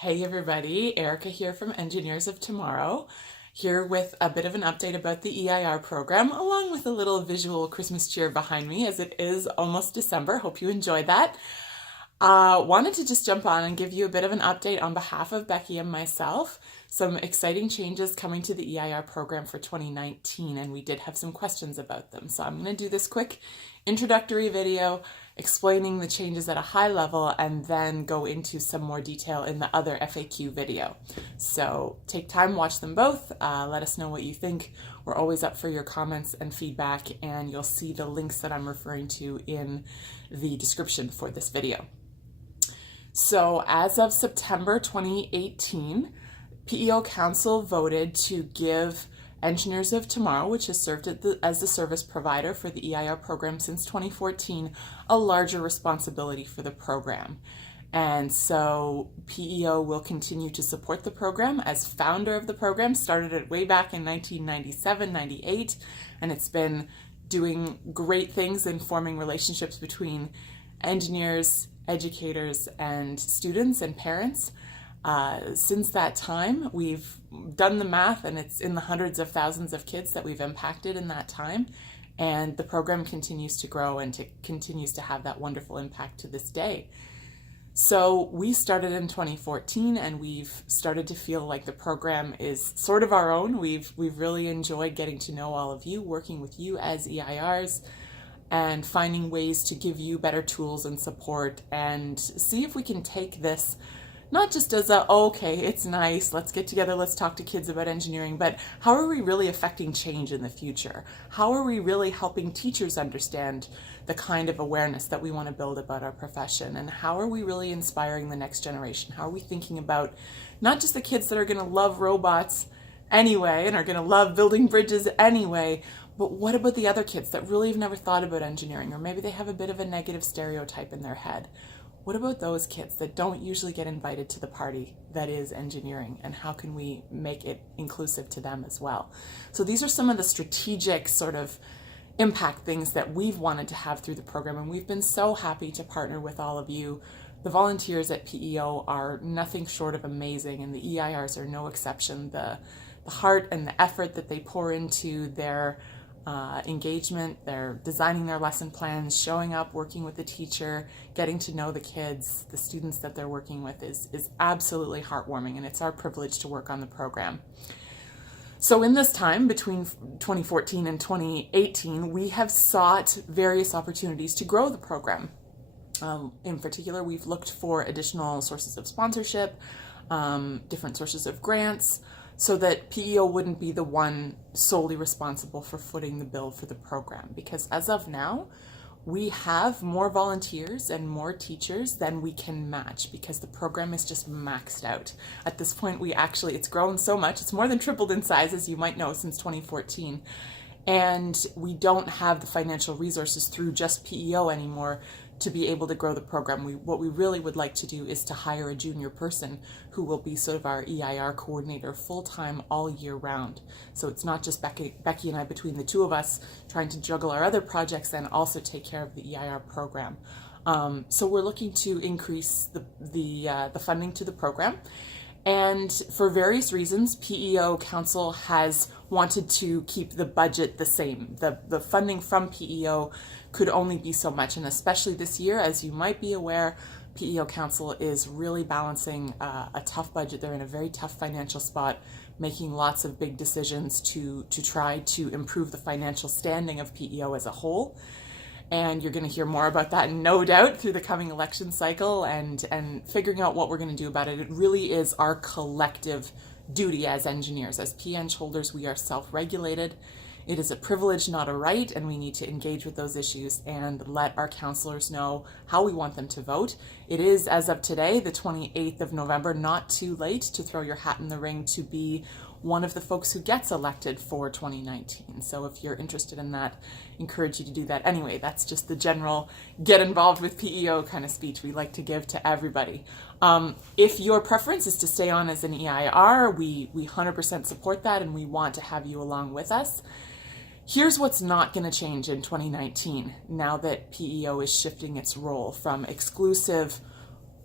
Hey everybody, Erica here from Engineers of Tomorrow, here with a bit of an update about the EIR program, along with a little visual Christmas cheer behind me as it is almost December. Hope you enjoyed that. Wanted to just jump on and give you a bit of an update on behalf of Becky and myself. Some exciting changes coming to the EIR program for 2019, and we did have some questions about them. So I'm going to do this quick introductory video explaining the changes at a high level and then go into some more detail in the other FAQ video. So take time, watch them both, let us know what you think. We're always up for your comments and feedback, and you'll see the links that I'm referring to in the description for this video. So as of September 2018, PEO Council voted to give Engineers of Tomorrow, which has served as the service provider for the EIR program since 2014, a larger responsibility for the program. And so PEO will continue to support the program as founder of the program, started it way back in 1997-98, and it's been doing great things in forming relationships between engineers, educators, and students and parents. Since that time, we've done the math, and it's in the hundreds of thousands of kids that we've impacted in that time, and the program continues to grow and continues to have that wonderful impact to this day. So we started in 2014, and we've started to feel like the program is sort of our own. We've really enjoyed getting to know all of you, working with you as EIRs, and finding ways to give you better tools and support, and see if we can take this not just as okay, it's nice, let's get together, let's talk to kids about engineering, but how are we really affecting change in the future? How are we really helping teachers understand the kind of awareness that we want to build about our profession? And how are we really inspiring the next generation? How are we thinking about not just the kids that are going to love robots anyway and are going to love building bridges anyway, but what about the other kids that really have never thought about engineering, or maybe they have a bit of a negative stereotype in their head? What about those kids that don't usually get invited to the party that is engineering, and how can we make it inclusive to them as well? So these are some of the strategic sort of impact things that we've wanted to have through the program, and we've been so happy to partner with all of you. The volunteers at PEO are nothing short of amazing, and the EIRs are no exception. The heart and the effort that they pour into their engagement, they're designing their lesson plans, showing up, working with the teacher, getting to know the kids, the students that they're working with is absolutely heartwarming, and it's our privilege to work on the program. So in this time between 2014 and 2018, we have sought various opportunities to grow the program. In particular, we've looked for additional sources of sponsorship, different sources of grants, so that PEO wouldn't be the one solely responsible for footing the bill for the program. Because as of now, we have more volunteers and more teachers than we can match, because the program is just maxed out. At this point, it's grown so much, it's more than tripled in size, as you might know, since 2014. And we don't have the financial resources through just PEO anymore to be able to grow the program. What we really would like to do is to hire a junior person who will be sort of our EIR coordinator full-time all year round. So it's not just Becky and I, between the two of us, trying to juggle our other projects and also take care of the EIR program. So we're looking to increase the funding to the program. And for various reasons, PEO Council has wanted to keep the budget the same. The funding from PEO could only be so much, and especially this year, as you might be aware, PEO Council is really balancing a tough budget. They're in a very tough financial spot, making lots of big decisions to try to improve the financial standing of PEO as a whole. And you're going to hear more about that, no doubt, through the coming election cycle and figuring out what we're going to do about it. It really is our collective duty as engineers. As PEng holders, we are self-regulated. It is a privilege, not a right, and we need to engage with those issues and let our counselors know how we want them to vote. It is, as of today, the 28th of November, not too late to throw your hat in the ring to be one of the folks who gets elected for 2019. So if you're interested in that, I encourage you to do that. Anyway, that's just the general get involved with PEO kind of speech we like to give to everybody. If your preference is to stay on as an EIR, we 100% support that, and we want to have you along with us. Here's what's not going to change in 2019 now that PEO is shifting its role from exclusive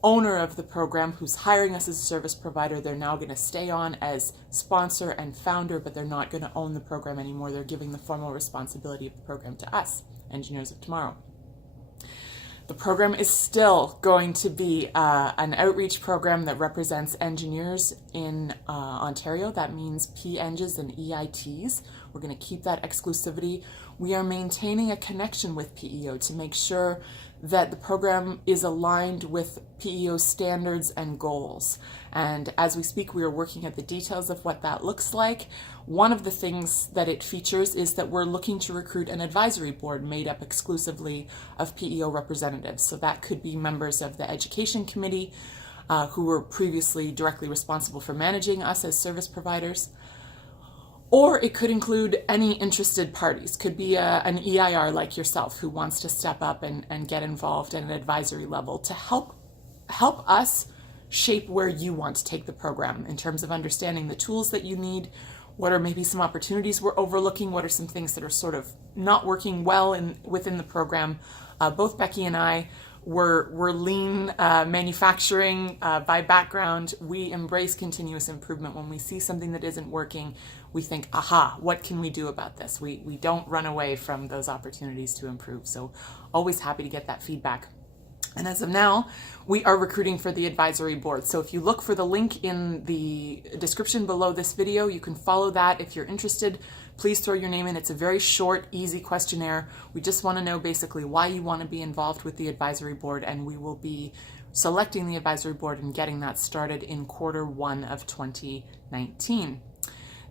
owner of the program who's hiring us as a service provider. They're now going to stay on as sponsor and founder, but they're not going to own the program anymore. They're giving the formal responsibility of the program to us, Engineers of Tomorrow. The program is still going to be an outreach program that represents engineers in Ontario. That means PEngs and EITs. We're going to keep that exclusivity. We are maintaining a connection with PEO to make sure that the program is aligned with PEO standards and goals. And as we speak, we are working at the details of what that looks like. One of the things that it features is that we're looking to recruit an advisory board made up exclusively of PEO representatives. So that could be members of the Education Committee who were previously directly responsible for managing us as service providers. Or it could include any interested parties. Could be an EIR like yourself who wants to step up and get involved at an advisory level to help us shape where you want to take the program in terms of understanding the tools that you need. What are maybe some opportunities we're overlooking? What are some things that are sort of not working well within the program? Both Becky and I were lean manufacturing by background. We embrace continuous improvement. When we see something that isn't working, we think, aha, what can we do about this? We don't run away from those opportunities to improve. So always happy to get that feedback. And as of now, we are recruiting for the advisory board. So if you look for the link in the description below this video, you can follow that. If you're interested, please throw your name in. It's a very short, easy questionnaire. We just want to know basically why you want to be involved with the advisory board, and we will be selecting the advisory board and getting that started in Q1 of 2019.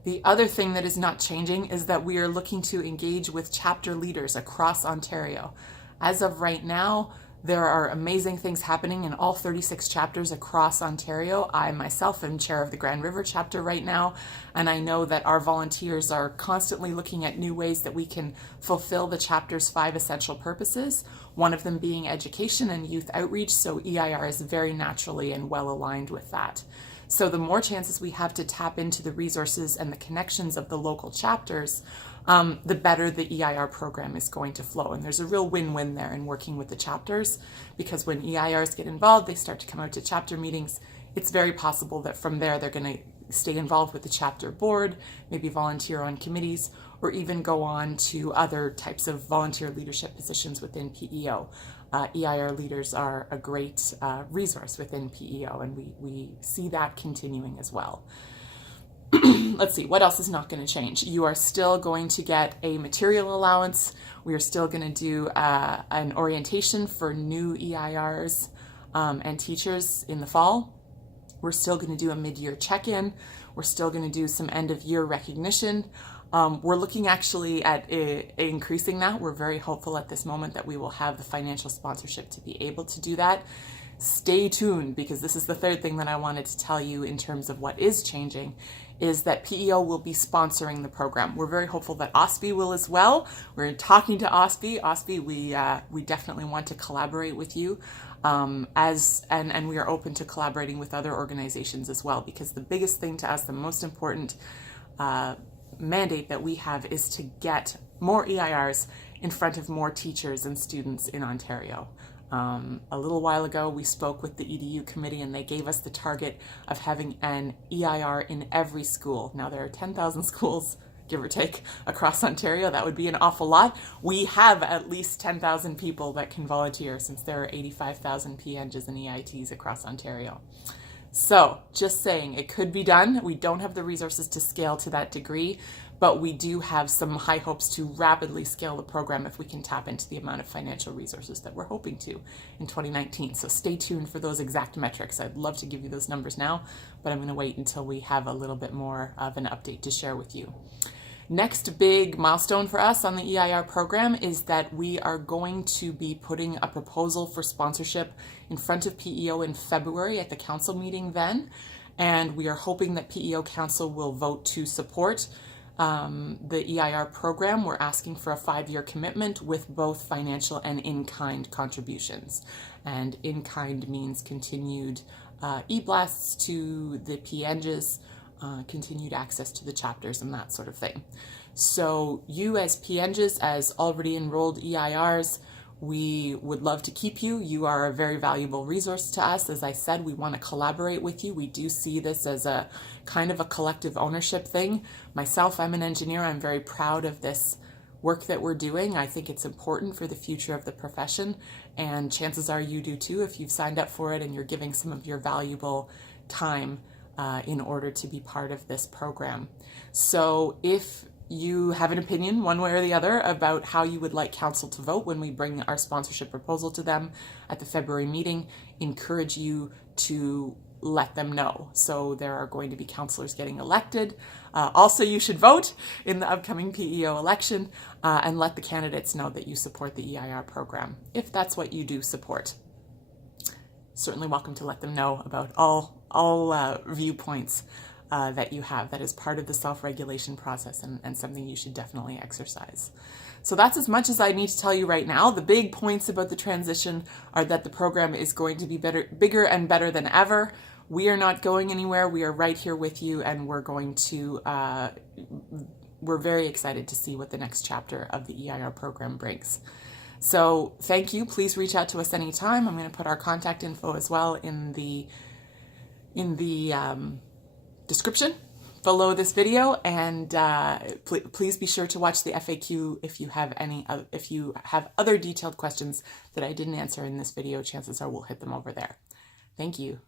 The other thing that is not changing is that we are looking to engage with chapter leaders across Ontario. As of right now, there are amazing things happening in all 36 chapters across Ontario. I myself am chair of the Grand River chapter right now, and I know that our volunteers are constantly looking at new ways that we can fulfill the chapter's 5 essential purposes, one of them being education and youth outreach, so EIR is very naturally and well aligned with that. So the more chances we have to tap into the resources and the connections of the local chapters, the better the EIR program is going to flow. And there's a real win-win there in working with the chapters, because when EIRs get involved, they start to come out to chapter meetings. It's very possible that from there they're going to stay involved with the chapter board, maybe volunteer on committees, or even go on to other types of volunteer leadership positions within PEO. EIR leaders are a great resource within PEO, and we see that continuing as well. Let's see, what else is not going to change? You are still going to get a material allowance. We are still going to do an orientation for new EIRs and teachers in the fall. We're still going to do a mid-year check-in. We're still going to do some end-of-year recognition. We're looking actually at increasing that. We're very hopeful at this moment that we will have the financial sponsorship to be able to do that. Stay tuned, because this is the third thing that I wanted to tell you in terms of what is changing, is that PEO will be sponsoring the program. We're very hopeful that OSPE will as well. We're talking to OSPE. OSPE, we definitely want to collaborate with you, and we are open to collaborating with other organizations as well, because the biggest thing to us, the most important mandate that we have, is to get more EIRs in front of more teachers and students in Ontario. A little while ago, we spoke with the EDU committee, and they gave us the target of having an EIR in every school. Now, there are 10,000 schools, give or take, across Ontario. That would be an awful lot. We have at least 10,000 people that can volunteer, since there are 85,000 PEngs and EITs across Ontario. So, just saying, it could be done. We don't have the resources to scale to that degree, but we do have some high hopes to rapidly scale the program if we can tap into the amount of financial resources that we're hoping to in 2019. So stay tuned for those exact metrics. I'd love to give you those numbers now, but I'm going to wait until we have a little bit more of an update to share with you. Next big milestone for us on the EIR program is that we are going to be putting a proposal for sponsorship in front of PEO in February at the council meeting then, and we are hoping that PEO council will vote to support the EIR program. We're asking for a 5-year commitment with both financial and in-kind contributions. And in-kind means continued e-blasts to the PEngs, continued access to the chapters, and that sort of thing. So you as PEngs, as already enrolled EIRs, We would love to keep you. You are a very valuable resource to us. As I said, we want to collaborate with you. We do see this as a kind of a collective ownership thing. Myself, I'm an engineer. I'm very proud of this work that we're doing. I think it's important for the future of the profession, and chances are you do too if you've signed up for it and you're giving some of your valuable time in order to be part of this program. So if you have an opinion one way or the other about how you would like council to vote when we bring our sponsorship proposal to them at the February meeting, encourage you to let them know. So there are going to be councillors getting elected. Also, you should vote in the upcoming PEO election and let the candidates know that you support the EIR program, if that's what you do support. Certainly welcome to let them know about all viewpoints that you have. That is part of the self-regulation process and something you should definitely exercise. So that's as much as I need to tell you right now. The big points about the transition are that the program is going to be bigger and better than ever. We are not going anywhere. We are right here with you, and we're going to, we're very excited to see what the next chapter of the EIR program brings. So thank you. Please reach out to us anytime. I'm going to put our contact info as well in the description below this video, and please be sure to watch the FAQ if you have other detailed questions that I didn't answer in this video. Chances are we'll hit them over there. Thank you.